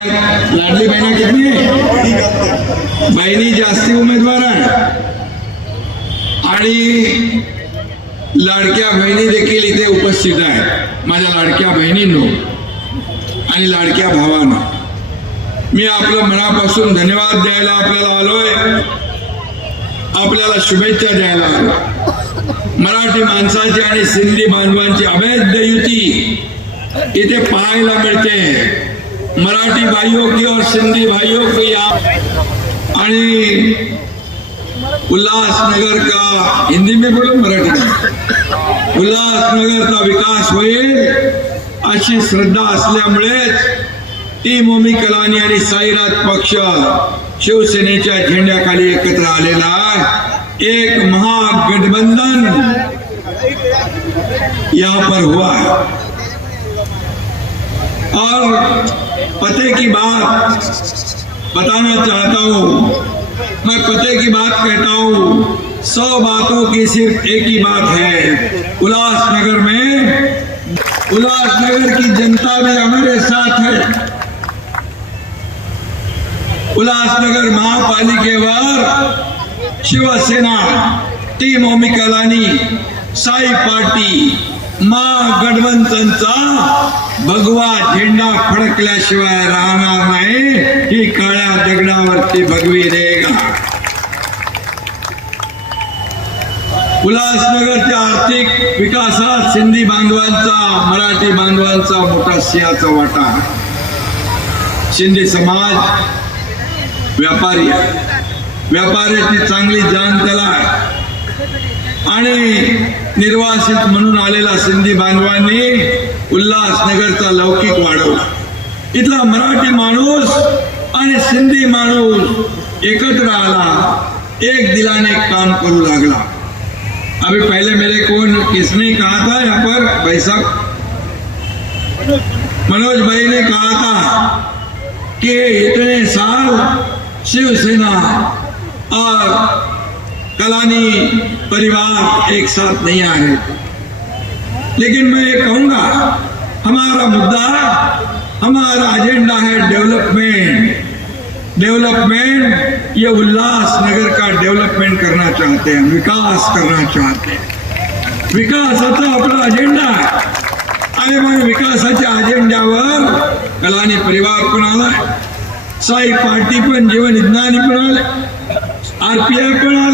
लाडली बहिणा किती आहे? बहिणी जास्ती उमेदवार आहे आणि लाडक्या बहिणी देखील इथे उपस्थित आहेत. माझ्या लाडक्या बहिणींनो आणि लाडक्या भावांनो, मी आपलं मनापासून धन्यवाद द्यायला आपल्याला आलोय, आपल्याला शुभेच्छा द्यायला आलो. मराठी माणसाची आणि सिंधी बांधवांची अभेद्य युती इथे पाहायला मिळते. मराठी भाइयों की और सिंधी भाइयों की आणि उल्लासनगर का, हिंदी में बोलो मराठी में, उल्लासनगर का विकास होईल अशी श्रद्धा असल्यामुळेच टीम ओमी कलानी आणि साईराज पक्ष शिवसेनेच्या झेंड्याखाली एकत्र आलेला एक महागठबंधन यहाँ पर हुआ है. और पते की बात बताना चाहता हूँ, मैं पते की बात कहता हूँ. 100 बातों की सिर्फ एक ही बात है. उल्लासनगर में उल्लासनगर की जनता भी हमारे साथ है. उल्लासनगर महापालिकेवर शिवसेना, टीम ओमी कलानी, साई पार्टी, महागठबंधनचा भगवा झेंडा फडकल्याशिवाय राहणार नाही. ही काळ्या दगडावरती भगवी रेगा. उल्हासनगरच्या आर्थिक विकासात सिंधी बांधवांचा, मराठी बांधवांचा मोठा सिंहाचा वाटा. सिंधी समाज व्यापारी आहे, व्यापाऱ्याची चांगली जाण त्याला आहे आणि निर्वासित म्हणून आलेला सिंधी बांधवांनी उल्हासनगरचा लौकिक वाढवला. इथला मराठी माणूस आणि सिंधी माणूस एकत्र आला, एक दिलाने काम करू लागला. अभी पहले मेरे किसने कहा था यहाँ पर, भाई साहब मनोज भाई ने कहा था कि इतने साल शिवसेना और कलानी परिवार एक साथ नहीं आए. लेकिन मैं ये कहूंगा, हमारा मुद्दा, हमारा एजेंडा है डेवलपमेंट. डेवलपमेंट, ये उल्लासनगर का डेवलपमेंट करना चाहते हैं, विकास करना चाहते हैं. विकासाचा आपला अजेंडा आणि मग विकासाच्या अजेंड्यावर कलानी परिवार पण आला, साई पार्टी पण, जीवन विज्ञानी पण आले, RPI पण आले.